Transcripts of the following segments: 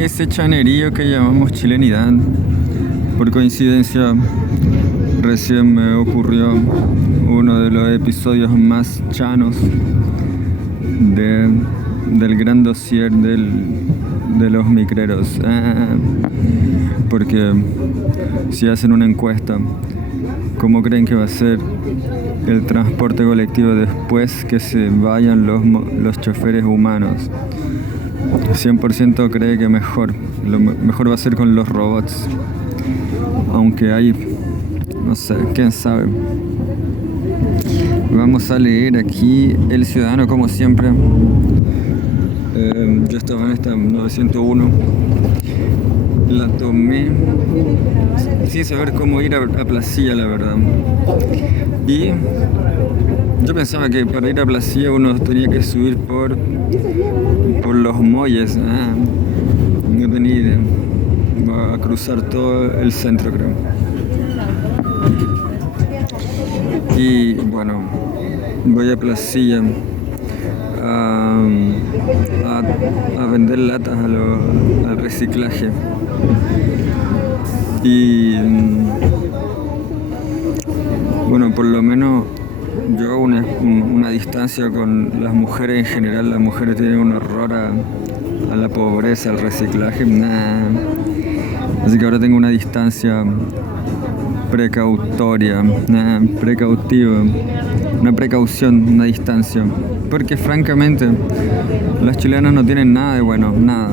de ese chanerío que llamamos chilenidad. Por coincidencia, recién me ocurrió uno de los episodios más chanos del gran dossier de los micreros. Porque si hacen una encuesta, ¿cómo creen que va a ser el transporte colectivo después que se vayan los choferes humanos? 100% cree que mejor va a ser con los robots. Aunque hay, no sé, quién sabe. Vamos a leer aquí El Ciudadano, como siempre. Yo estaba en esta 901. La tomé sin saber cómo ir a Placilla, la verdad. Y yo pensaba que para ir a Placilla uno tenía que subir por los muelles. No tenía idea. Va a cruzar todo el centro, creo. Y bueno, voy a Placilla a vender latas al reciclaje. Y bueno, por lo menos yo hago una distancia con las mujeres en general. Las mujeres tienen un horror a la pobreza, al reciclaje. Así que ahora tengo una distancia precautoria, precautiva, una precaución, una distancia. Porque francamente, las chilenas no tienen nada de bueno, nada.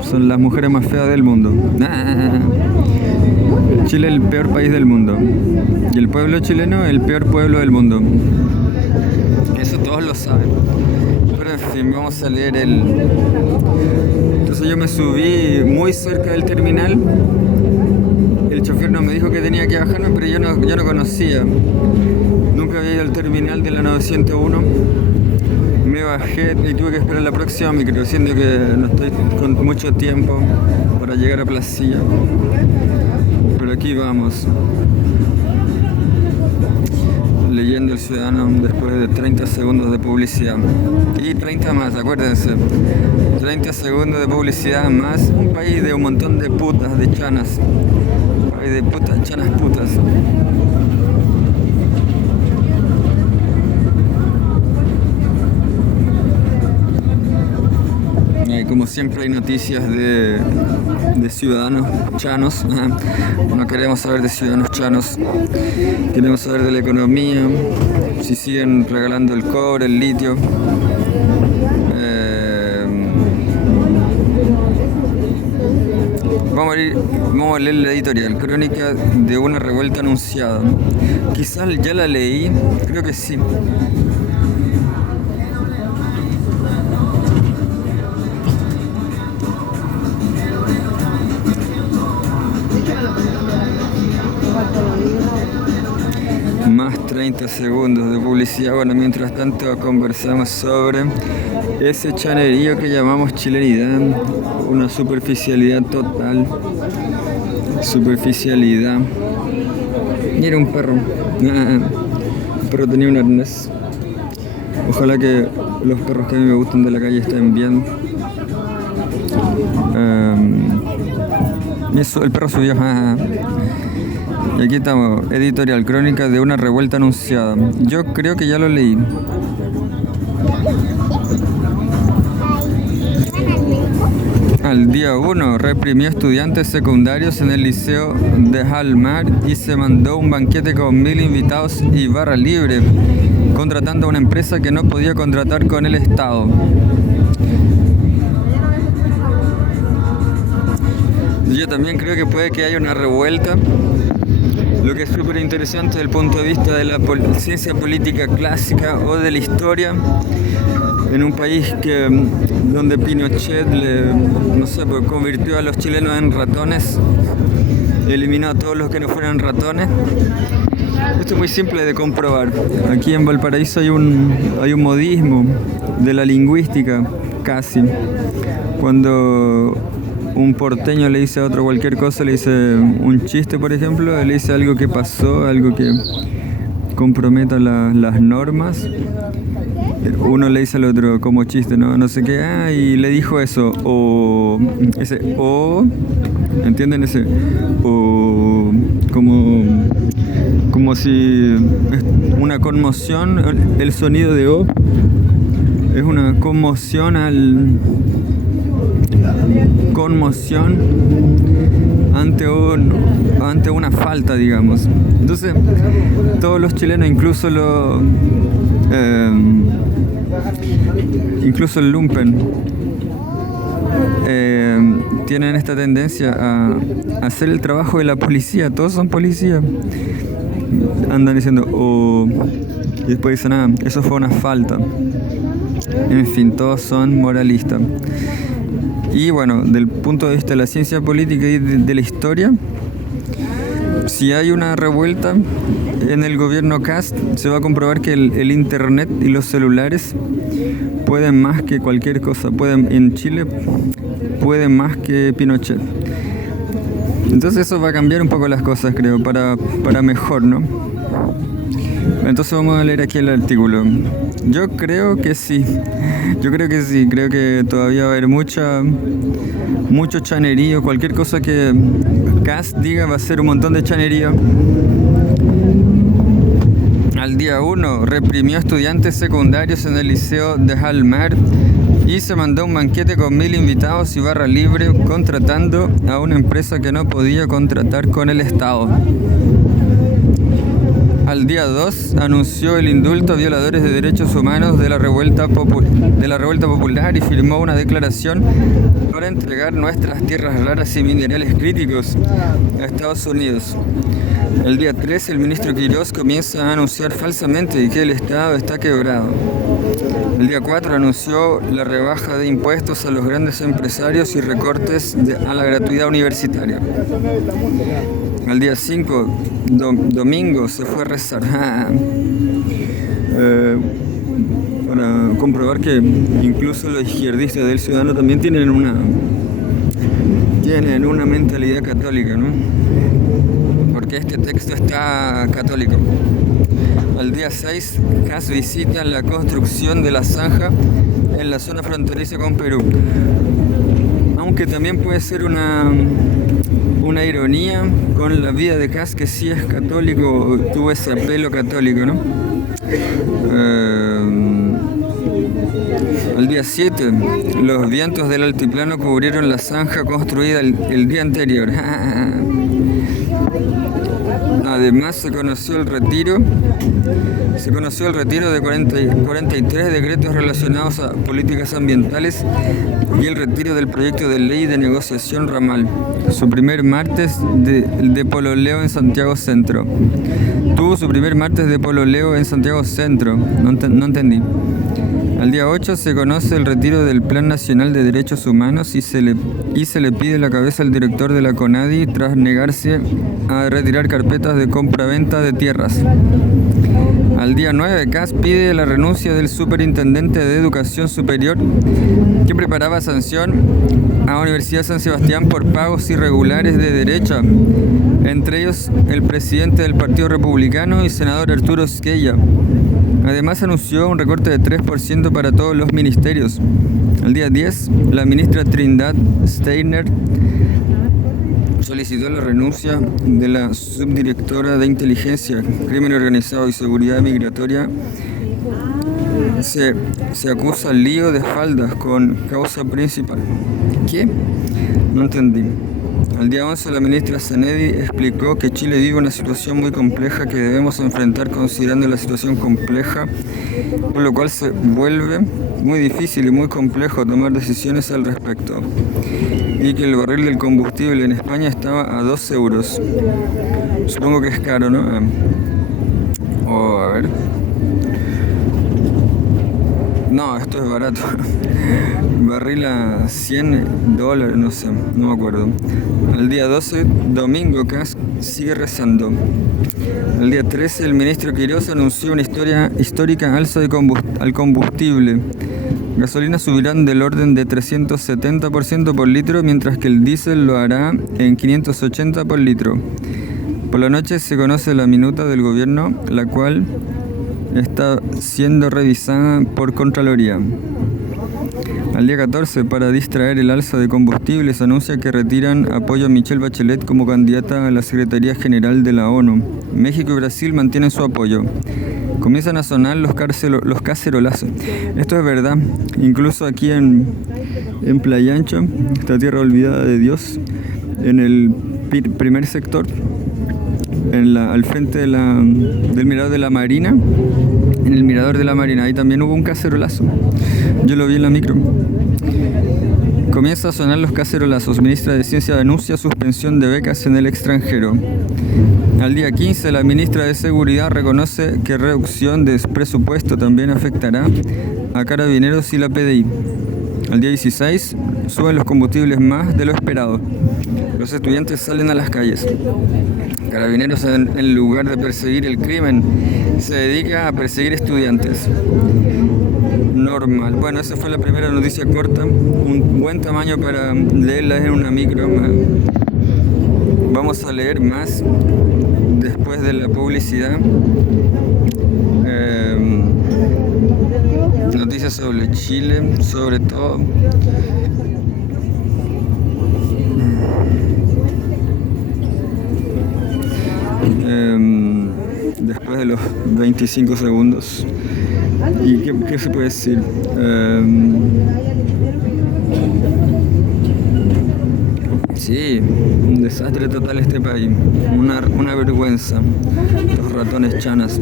Son las mujeres más feas del mundo. Chile es el peor país del mundo. Y el pueblo chileno es el peor pueblo del mundo. Eso todos lo saben. Pero en fin, vamos a leer Entonces yo me subí muy cerca del terminal. El chofer no me dijo que tenía que bajarme, pero yo no conocía. Nunca había ido al terminal de la 901. Me bajé y tuve que esperar la próxima micro, siendo que no estoy con mucho tiempo para llegar a Placilla. Pero aquí vamos. Leyendo El Ciudadano después de 30 segundos de publicidad. Y 30 más, acuérdense. 30 segundos de publicidad más. Un país de un montón de putas, de chanas. Un país de putas, chanas putas. Como siempre hay noticias de ciudadanos chanos. No queremos saber de ciudadanos chanos. Queremos saber de la economía, si siguen regalando el cobre, el litio. Vamos a leer la editorial, Crónica de una revuelta anunciada. Quizás ya la leí, creo que sí. Más 30 segundos de publicidad. Bueno, mientras tanto conversamos sobre ese chanerío que llamamos chilenidad. Una superficialidad total. Superficialidad. Y era un perro. El perro tenía un arnés. Ojalá que los perros que a mí me gustan de la calle estén bien. El perro subió. Y aquí estamos, editorial, Crónica de una revuelta anunciada. Yo creo que ya lo leí. Al día 1, reprimió estudiantes secundarios en el liceo de Jalmar y se mandó un banquete con 1000 invitados y barra libre, contratando a una empresa que no podía contratar con el Estado. Yo también creo que puede que haya una revuelta. Lo que es súper interesante desde el punto de vista de la ciencia política clásica o de la historia, en un país donde Pinochet convirtió a los chilenos en ratones, eliminó a todos los que no fueran ratones. Esto es muy simple de comprobar. Aquí en Valparaíso hay un modismo de la lingüística, casi. Cuando un porteño le dice a otro cualquier cosa, le dice un chiste, por ejemplo, le dice algo que pasó, algo que comprometa las normas. uno le dice al otro como chiste, no sé qué, y le dijo eso, o ese, o, ¿entienden? Ese, o, como si una conmoción, el sonido de o es una conmoción ante una falta, digamos. Entonces, todos los chilenos, incluso el lumpen, tienen esta tendencia a hacer el trabajo de la policía. Todos son policías. Andan diciendo, y después dicen, eso fue una falta. En fin, todos son moralistas. Y bueno, del punto de vista de la ciencia política y de la historia, si hay una revuelta en el gobierno Kast, se va a comprobar que el internet y los celulares pueden más que cualquier cosa. En Chile pueden más que Pinochet. Entonces eso va a cambiar un poco las cosas, creo, para mejor, ¿no? Entonces vamos a leer aquí el artículo. Yo creo que sí. Creo que todavía va a haber mucho chanerío. Cualquier cosa que Kast diga va a ser un montón de chanerío. Al día 1 reprimió estudiantes secundarios en el liceo de Halmar y se mandó un banquete con 1000 invitados y barra libre, contratando a una empresa que no podía contratar con el Estado. Al día 2 anunció el indulto a violadores de derechos humanos de la revuelta popular y firmó una declaración para entregar nuestras tierras raras y minerales críticos a Estados Unidos. El día 3 el ministro Quirós comienza a anunciar falsamente que el Estado está quebrado. El día 4 anunció la rebaja de impuestos a los grandes empresarios y recortes a la gratuidad universitaria. Al día 5, domingo, se fue a rezar para comprobar que incluso los izquierdistas del Ciudadano también tienen una mentalidad católica, ¿no? Porque este texto está católico. Al día 6, Kast visita la construcción de la zanja en la zona fronteriza con Perú. Aunque también puede ser una ironía con la vida de Kast, que sí es católico, tuvo ese apelo católico, ¿no? Al día 7, los vientos del altiplano cubrieron la zanja construida el día anterior. Además, se conoció el retiro de 43 decretos relacionados a políticas ambientales y el retiro del proyecto de ley de negociación ramal. Su primer martes de pololeo en Santiago Centro. Tuvo su primer martes de pololeo en Santiago Centro. No entendí. Al día 8 se conoce el retiro del Plan Nacional de Derechos Humanos y se le pide la cabeza al director de la CONADI tras negarse a retirar carpetas de compra-venta de tierras. Al día 9, Kast pide la renuncia del superintendente de Educación Superior que preparaba sanción a Universidad San Sebastián por pagos irregulares de derecha, entre ellos el presidente del Partido Republicano y senador Arturo Esquella. Además anunció un recorte de 3% para todos los ministerios. Al día 10, la ministra Trindad Steiner solicitó la renuncia de la subdirectora de Inteligencia, Crimen Organizado y Seguridad Migratoria. Se acusa al lío de faldas con causa principal. ¿Qué? No entendí. Al día 11, la ministra Zanedi explicó que Chile vive una situación muy compleja que debemos enfrentar considerando la situación compleja, por lo cual se vuelve muy difícil y muy complejo tomar decisiones al respecto. Y que el barril del combustible en España estaba a 2 euros. Supongo que es caro, ¿no? A ver. No, esto es barato. Barril a $100, no sé, no me acuerdo. Al día 12, domingo, Kast sigue rezando. Al día 13, el ministro Quirós anunció una histórica alza al combustible. Gasolinas subirán del orden de 370% por litro, mientras que el diésel lo hará en 580 por litro. Por la noche se conoce la minuta del gobierno, la cual está siendo revisada por Contraloría. Al día 14, para distraer el alza de combustibles, anuncia que retiran apoyo a Michelle Bachelet como candidata a la Secretaría General de la ONU. México y Brasil mantienen su apoyo. Comienzan a sonar los cacerolazos. Esto es verdad. Incluso aquí en Playa Ancha, esta tierra olvidada de Dios, en el primer sector, al frente del mirador de la Marina, en el mirador de la Marina, ahí también hubo un cacerolazo. Yo lo vi en la micro. Comienza a sonar los cacerolazos. Ministra de Ciencia denuncia suspensión de becas en el extranjero. Al día 15, la ministra de Seguridad reconoce que reducción de presupuesto también afectará a Carabineros y la PDI. Al día 16, suben los combustibles más de lo esperado. Los estudiantes salen a las calles. Carabineros, en lugar de perseguir el crimen, se dedica a perseguir estudiantes. Normal. Bueno, esa fue la primera noticia corta. Un buen tamaño para leerla en una micro. Vamos a leer más después de la publicidad. Noticias sobre Chile, sobre todo. Después de los 25 segundos. ¿Y qué se puede decir? Sí, un desastre total este país. Una vergüenza. Los ratones chanas.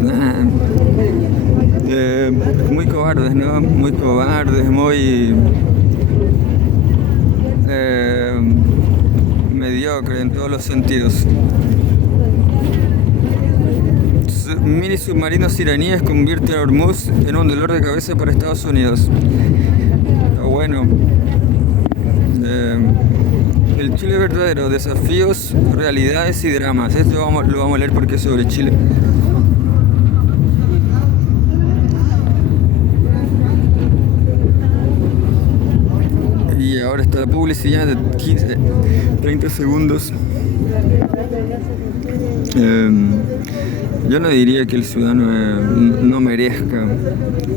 Muy cobardes, ¿no? Muy cobardes, muy mediocre en todos los sentidos. Mini submarinos iraníes convierte a Hormuz en un dolor de cabeza para Estados Unidos. Está bueno. El Chile verdadero, desafíos, realidades y dramas. Esto lo vamos a leer porque es sobre Chile. Y ahora está la publicidad de 30 segundos. Yo no diría que el ciudadano no merezca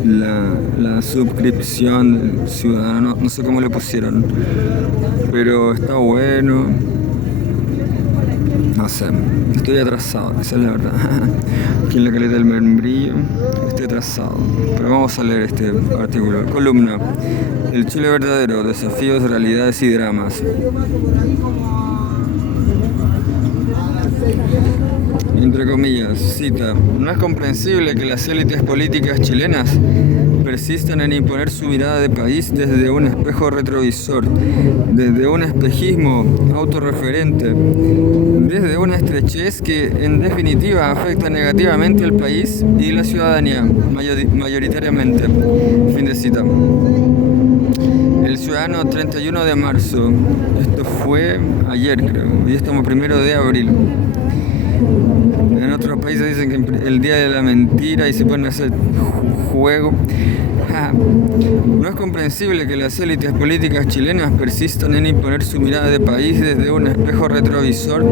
la suscripción ciudadana, no sé cómo le pusieron, pero está bueno. No sé, estoy atrasado, esa es la verdad. Aquí en la caleta del Membrillo estoy atrasado, pero vamos a leer este artículo. Columna: El Chile verdadero, desafíos, realidades y dramas. Entre comillas, cita: no es comprensible que las élites políticas chilenas persistan en imponer su mirada de país desde un espejo retrovisor, desde un espejismo autorreferente, desde una estrechez que en definitiva afecta negativamente al país y la ciudadanía, mayoritariamente. Fin de cita. El ciudadano, 31 de marzo, esto fue ayer creo, hoy estamos 1 de abril. En otros países dicen que el día de la mentira y se pueden hacer juego. No es comprensible que las élites políticas chilenas persistan en imponer su mirada de país desde un espejo retrovisor,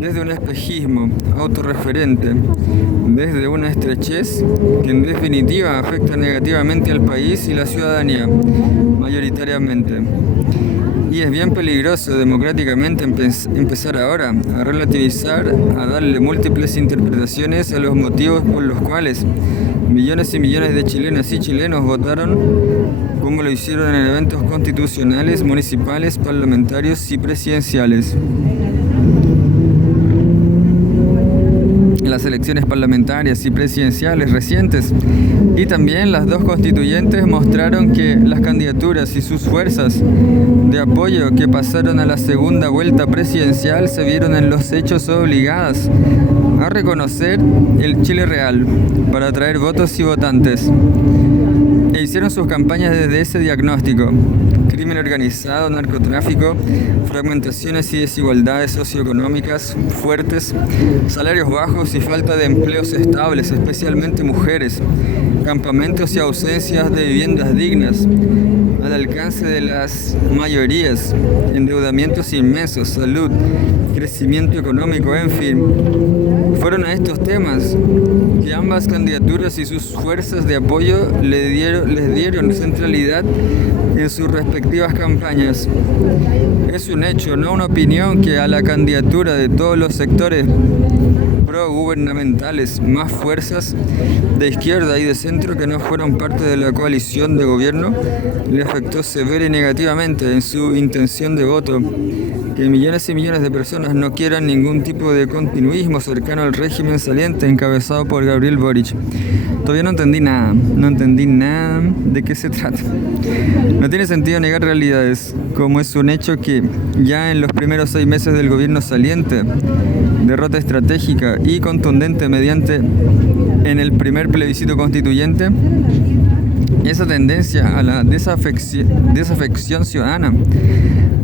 desde un espejismo autorreferente, desde una estrechez que en definitiva afecta negativamente al país y la ciudadanía, mayoritariamente. Y es bien peligroso democráticamente empezar ahora a relativizar, a darle múltiples interpretaciones a los motivos por los cuales millones y millones de chilenas y chilenos votaron como lo hicieron en eventos constitucionales, municipales, parlamentarios y presidenciales. Las elecciones parlamentarias y presidenciales recientes y también las dos constituyentes mostraron que las candidaturas y sus fuerzas de apoyo que pasaron a la segunda vuelta presidencial se vieron en los hechos obligadas a reconocer el Chile real para atraer votos y votantes, e hicieron sus campañas desde ese diagnóstico: crimen organizado, narcotráfico, fragmentaciones y desigualdades socioeconómicas fuertes, salarios bajos y falta de empleos estables, especialmente mujeres, campamentos y ausencias de viviendas dignas al alcance de las mayorías, endeudamientos inmensos, salud, crecimiento económico, en fin. Fueron a estos temas que ambas candidaturas y sus fuerzas de apoyo les dieron centralidad en sus respectivas campañas. Es un hecho, no una opinión, que a la candidatura de todos los sectores pro-gubernamentales, más fuerzas de izquierda y de centro que no fueron parte de la coalición de gobierno, le afectó severa y negativamente en su intención de voto. Que millones y millones de personas no quieran ningún tipo de continuismo cercano al régimen saliente encabezado por Gabriel Boric. Todavía no entendí nada de qué se trata. No tiene sentido negar realidades, como es un hecho que ya en los primeros 6 meses del gobierno saliente, derrota estratégica y contundente mediante en el primer plebiscito constituyente, esa tendencia a la desafección ciudadana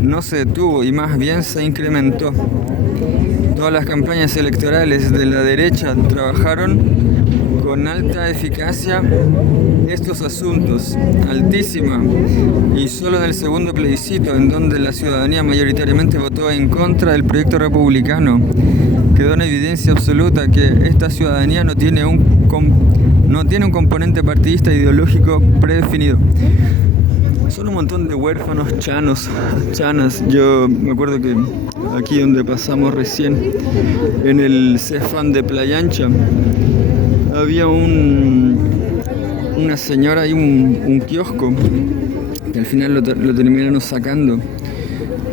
no se detuvo y más bien se incrementó. Todas las campañas electorales de la derecha trabajaron con alta eficacia estos asuntos, altísima, y solo en el segundo plebiscito, en donde la ciudadanía mayoritariamente votó en contra del proyecto republicano, quedó en evidencia absoluta que esta ciudadanía no tiene un componente partidista ideológico predefinido. Son un montón de huérfanos, chanas. Yo me acuerdo que aquí donde pasamos recién, en el Cefam de Playa Ancha, había una señora y un kiosco que al final lo terminaron sacando.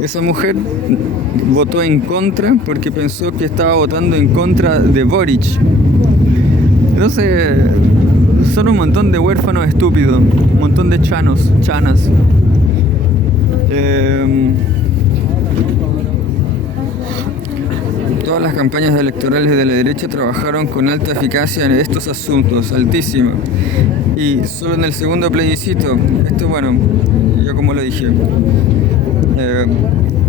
Esa mujer votó en contra porque pensó que estaba votando en contra de Boric. Entonces, son un montón de huérfanos estúpidos, un montón de chanas. Todas las campañas electorales de la derecha trabajaron con alta eficacia en estos asuntos, altísima. Y solo en el segundo plebiscito, yo como lo dije,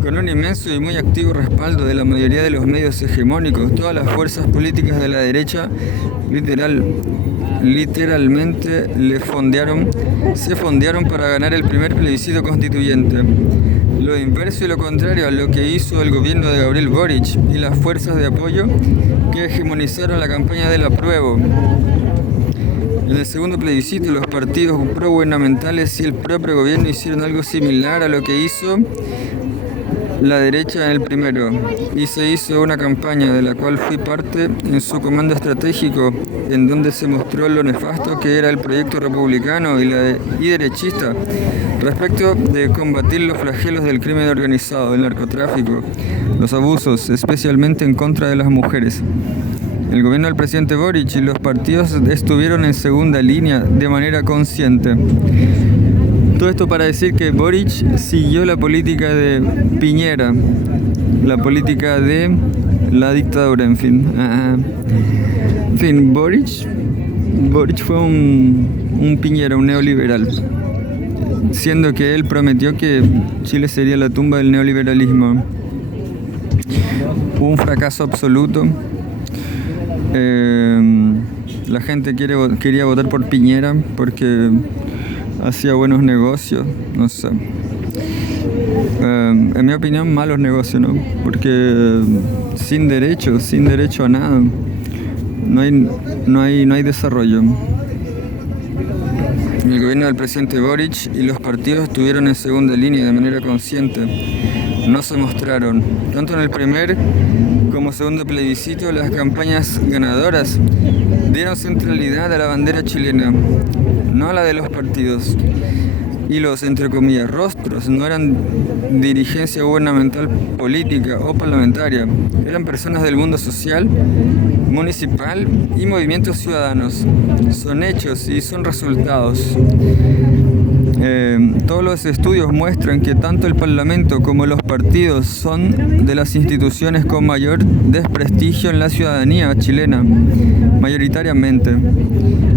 con un inmenso y muy activo respaldo de la mayoría de los medios hegemónicos, todas las fuerzas políticas de la derecha literalmente se fondearon para ganar el primer plebiscito constituyente. Lo inverso y lo contrario a lo que hizo el gobierno de Gabriel Boric y las fuerzas de apoyo que hegemonizaron la campaña del apruebo. En el segundo plebiscito, los partidos pro-gubernamentales y el propio gobierno hicieron algo similar a lo que hizo la derecha en el primero, y se hizo una campaña de la cual fui parte en su comando estratégico, en donde se mostró lo nefasto que era el proyecto republicano y derechista respecto de combatir los flagelos del crimen organizado, el narcotráfico, los abusos, especialmente en contra de las mujeres. El gobierno del presidente Boric y los partidos estuvieron en segunda línea de manera consciente. Todo esto para decir que Boric siguió la política de Piñera, la política de la dictadura, en fin. Boric fue un Piñera, un neoliberal, siendo que él prometió que Chile sería la tumba del neoliberalismo. Hubo un fracaso absoluto. La gente quería votar por Piñera porque hacía buenos negocios, no sé. En mi opinión, malos negocios, ¿no? Porque sin derecho a nada, no hay desarrollo. El gobierno del presidente Boric y los partidos estuvieron en segunda línea de manera consciente. No se mostraron, tanto en el primer como segundo plebiscito. Las campañas ganadoras dieron centralidad a la bandera chilena, no a la de los partidos. Y los, entre comillas, rostros no eran dirigencia gubernamental, política o parlamentaria. Eran personas del mundo social, municipal y movimientos ciudadanos. Son hechos y son resultados. Todos los estudios muestran que tanto el Parlamento como los partidos son de las instituciones con mayor desprestigio en la ciudadanía chilena, mayoritariamente.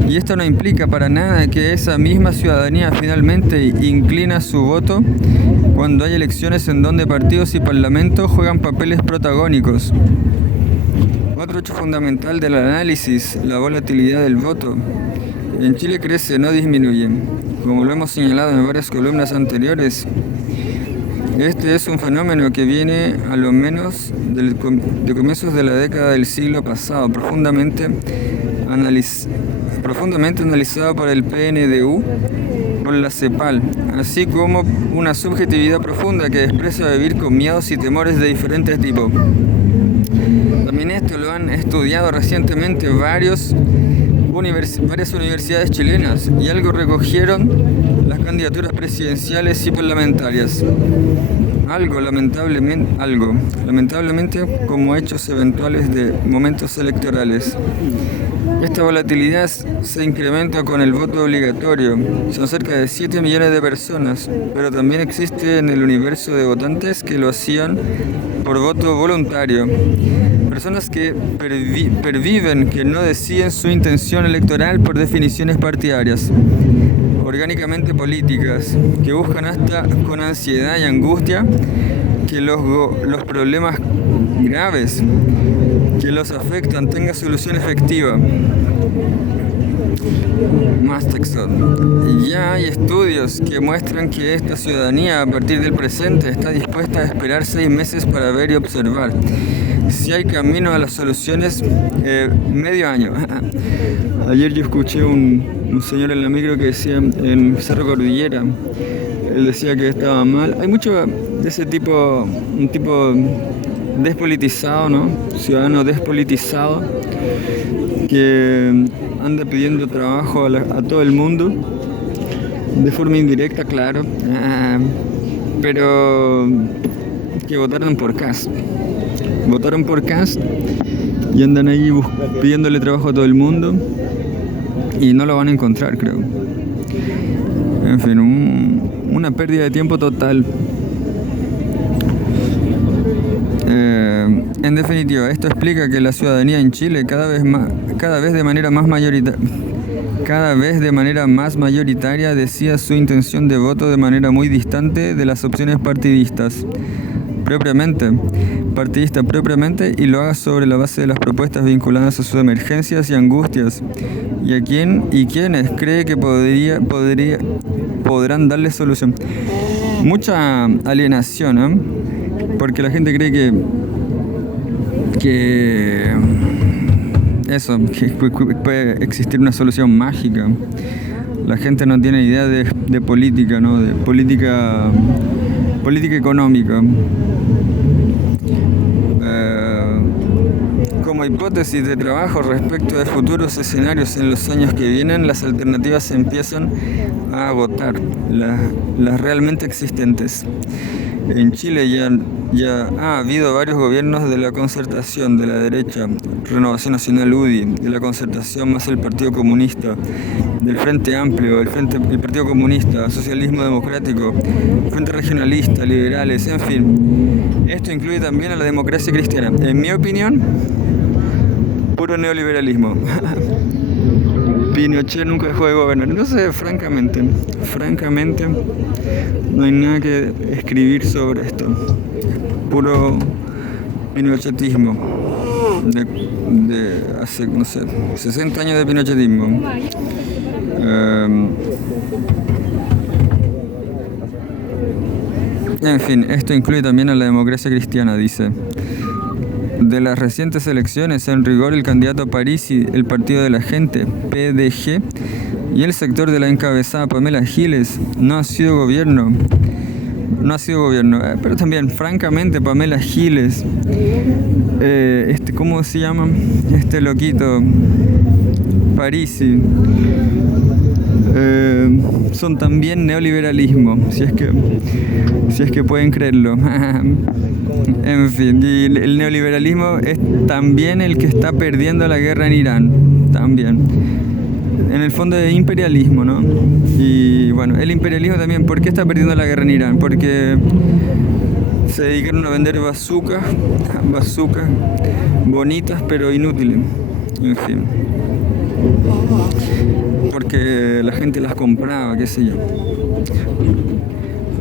Y esto no implica para nada que esa misma ciudadanía finalmente inclina su voto cuando hay elecciones en donde partidos y parlamentos juegan papeles protagónicos. Otro hecho fundamental del análisis, la volatilidad del voto. En Chile crece, no disminuye. Como lo hemos señalado en varias columnas anteriores, Este es un fenómeno que viene a lo menos de comienzos de la década del siglo pasado, profundamente analizado por el PNDU, por la CEPAL, así como una subjetividad profunda que expresa vivir con miedos y temores de diferentes tipos. También esto lo han estudiado recientemente varias universidades chilenas y algo recogieron las candidaturas presidenciales y parlamentarias. Algo, lamentablemente, como hechos eventuales de momentos electorales. Esta volatilidad se incrementa con el voto obligatorio. Son cerca de 7 millones de personas, pero también existe en el universo de votantes que lo hacían por voto voluntario. Personas que perviven, que no deciden su intención electoral por definiciones partidarias, orgánicamente políticas, que buscan hasta con ansiedad y angustia que los problemas graves que los afectan tengan solución efectiva. Más texto. Ya hay estudios que muestran que esta ciudadanía a partir del presente está dispuesta a esperar 6 meses para ver y observar si hay camino a las soluciones medio año. Ayer yo escuché un señor en la micro que decía en Cerro Cordillera, él decía que estaba mal. Hay mucho de ese tipo, un tipo despolitizado, ¿no? Ciudadano despolitizado que anda pidiendo trabajo a todo el mundo, de forma indirecta, claro, pero que votaron por Kast. Votaron por Kast y andan ahí pidiéndole trabajo a todo el mundo y no lo van a encontrar, creo. En fin, una pérdida de tiempo total. En definitiva, esto explica que la ciudadanía en Chile cada vez de manera más mayoritaria decía su intención de voto de manera muy distante de las opciones partidistas propiamente, y lo haga sobre la base de las propuestas vinculadas a sus emergencias y angustias y quienes cree que podrán darle solución. Mucha alienación, ¿eh? Porque la gente cree que puede existir una solución mágica. La gente no tiene idea de política, ¿no? De política económica. Como hipótesis de trabajo respecto de futuros escenarios en los años que vienen, las alternativas se empiezan a agotar, las realmente existentes. En Chile ya ha habido varios gobiernos de la concertación, de la derecha, Renovación Nacional UDI, de la concertación más el Partido Comunista, del Frente Amplio, el Partido Comunista, Socialismo Democrático, Frente Regionalista, liberales, en fin. Esto incluye también a la democracia cristiana. En mi opinión, puro neoliberalismo. Pinochet nunca dejó de gobernar. No sé, francamente, no hay nada que escribir sobre esto. Puro pinochetismo. De hace, no sé, 60 años de pinochetismo. En fin, esto incluye también a la democracia cristiana, dice. De las recientes elecciones, en rigor, el candidato Parisi, el Partido de la Gente, PDG, y el sector de la encabezada Pamela Giles no ha sido gobierno, pero también, francamente, Pamela Giles, ¿cómo se llama? Este loquito, Parisi, son también neoliberalismo, si es que pueden creerlo. En fin, y el neoliberalismo es también el que está perdiendo la guerra en Irán, también. En el fondo es imperialismo, ¿no? Y bueno, el imperialismo también, ¿por qué está perdiendo la guerra en Irán? Porque se dedicaron a vender bazucas bonitas pero inútiles, en fin. Porque la gente las compraba, qué sé yo.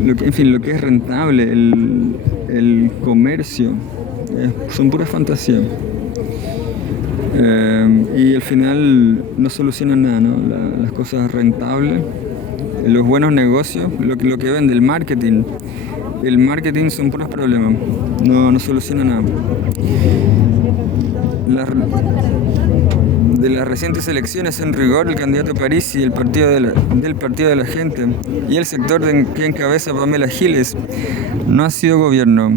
En fin, lo que es rentable, el comercio, son puras fantasías. Y al final no solucionan nada, ¿no? Las cosas rentables, los buenos negocios, lo que vende el marketing, el marketing son puros problemas, no soluciona nada. De las recientes elecciones, en rigor, el candidato Parisi del Partido de la Gente y el sector que encabeza Pamela Giles no ha sido gobierno.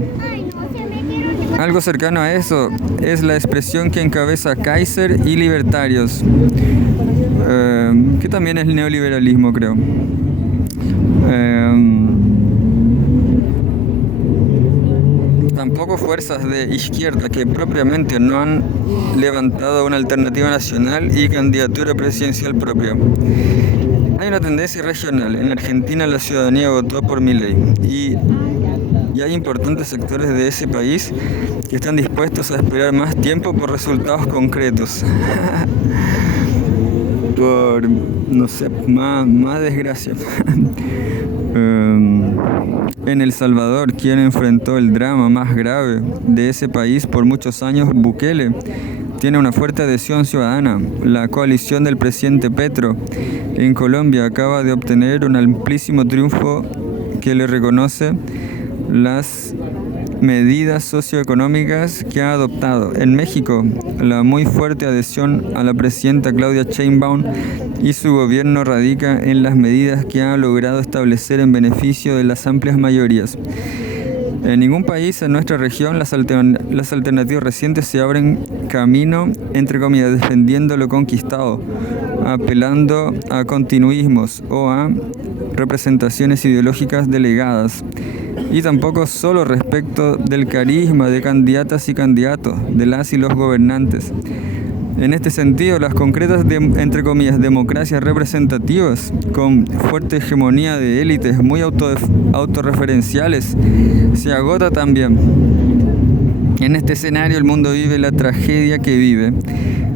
Algo cercano a eso es la expresión que encabeza Kaiser y libertarios, que también es neoliberalismo, creo. Tampoco fuerzas de izquierda que propiamente no han levantado una alternativa nacional y candidatura presidencial propia. Hay una tendencia regional. En Argentina la ciudadanía votó por Milei y hay importantes sectores de ese país que están dispuestos a esperar más tiempo por resultados concretos. Por, no sé, más desgracia. En El Salvador, quien enfrentó el drama más grave de ese país por muchos años, Bukele, tiene una fuerte adhesión ciudadana. La coalición del presidente Petro en Colombia acaba de obtener un amplísimo triunfo que le reconoce las medidas socioeconómicas que ha adoptado. En México, la muy fuerte adhesión a la presidenta Claudia Sheinbaum y su gobierno radica en las medidas que ha logrado establecer en beneficio de las amplias mayorías. En ningún país en nuestra región las alternativas recientes se abren camino, entre comillas, defendiendo lo conquistado, apelando a continuismos o a representaciones ideológicas delegadas. Y tampoco solo respecto del carisma de candidatas y candidatos, de las y los gobernantes. En este sentido, las concretas, entre comillas, democracias representativas, con fuerte hegemonía de élites muy autorreferenciales, se agota también. En este escenario, el mundo vive la tragedia que vive.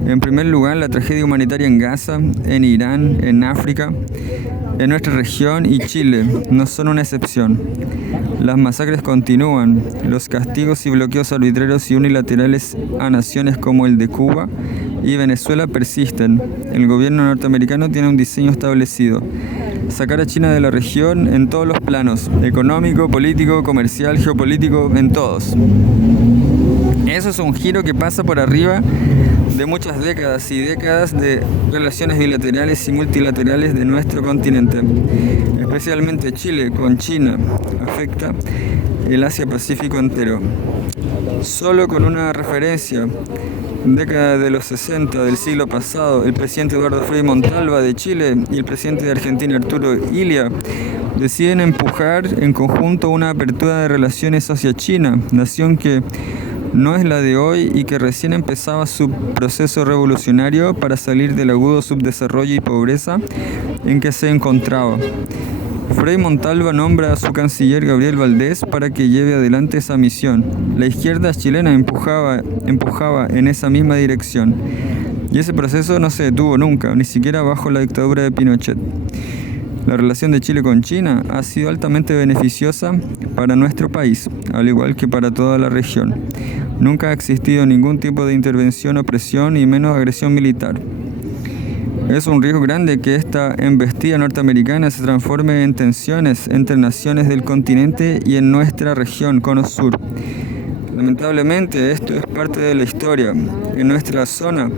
En primer lugar, la tragedia humanitaria en Gaza, en Irán, en África, en nuestra región y Chile no son una excepción. Las masacres continúan, los castigos y bloqueos arbitrarios y unilaterales a naciones como el de Cuba y Venezuela persisten. El gobierno norteamericano tiene un diseño establecido: sacar a China de la región en todos los planos, económico, político, comercial, geopolítico, en todos. Eso es un giro que pasa por arriba de muchas décadas y décadas de relaciones bilaterales y multilaterales de nuestro continente. Especialmente Chile con China afecta el Asia-Pacífico entero. Solo con una referencia, década de los 60 del siglo pasado, el presidente Eduardo Frei Montalva de Chile y el presidente de Argentina Arturo Illia deciden empujar en conjunto una apertura de relaciones hacia China, nación que no es la de hoy y que recién empezaba su proceso revolucionario para salir del agudo subdesarrollo y pobreza en que se encontraba. Frei Montalva nombra a su canciller Gabriel Valdés para que lleve adelante esa misión. La izquierda chilena empujaba en esa misma dirección. Y ese proceso no se detuvo nunca, ni siquiera bajo la dictadura de Pinochet. La relación de Chile con China ha sido altamente beneficiosa para nuestro país, al igual que para toda la región. Nunca ha existido ningún tipo de intervención o presión y menos agresión militar. Es un riesgo grande que esta embestida norteamericana se transforme en tensiones entre naciones del continente y en nuestra región, Cono Sur. Lamentablemente, esto es parte de la historia. En nuestra zona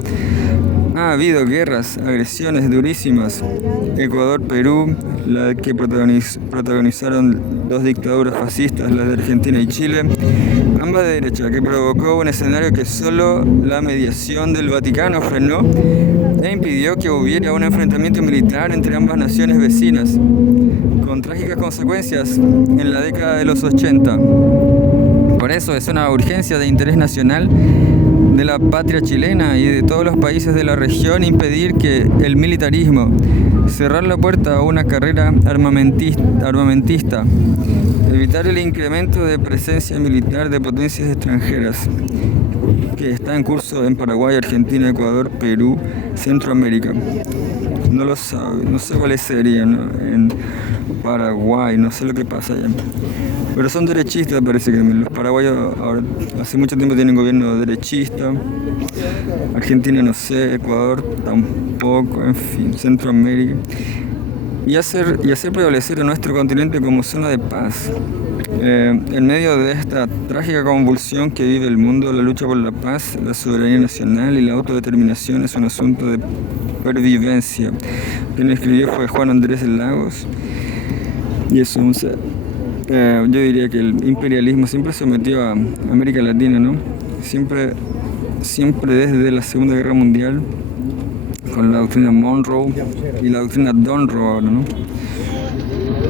ha habido guerras, agresiones durísimas. Ecuador, Perú, la que protagonizaron dos dictaduras fascistas, las de Argentina y Chile, ambas de derecha, que provocó un escenario que solo la mediación del Vaticano frenó e impidió que hubiera un enfrentamiento militar entre ambas naciones vecinas, con trágicas consecuencias en la década de los 80. Por eso es una urgencia de interés nacional de la patria chilena y de todos los países de la región impedir que el militarismo, cerrar la puerta a una carrera armamentista, evitar el incremento de presencia militar de potencias extranjeras que está en curso en Paraguay, Argentina, Ecuador, Perú, Centroamérica. No lo sabe, no sé cuáles serían, ¿no? En Paraguay, no sé lo que pasa allá. Pero son derechistas, parece que los paraguayos ahora, hace mucho tiempo tienen gobierno derechista. Argentina no sé, Ecuador tampoco, en fin, Centroamérica. Y hacer prevalecer a nuestro continente como zona de paz. En medio de esta trágica convulsión que vive el mundo, la lucha por la paz, la soberanía nacional y la autodeterminación es un asunto de pervivencia. Quien escribió fue Juan Andrés Lagos, y es yo diría que el imperialismo siempre sometió a América Latina, ¿no? Siempre desde la Segunda Guerra Mundial, con la doctrina Monroe y la doctrina Donroe ahora, ¿no?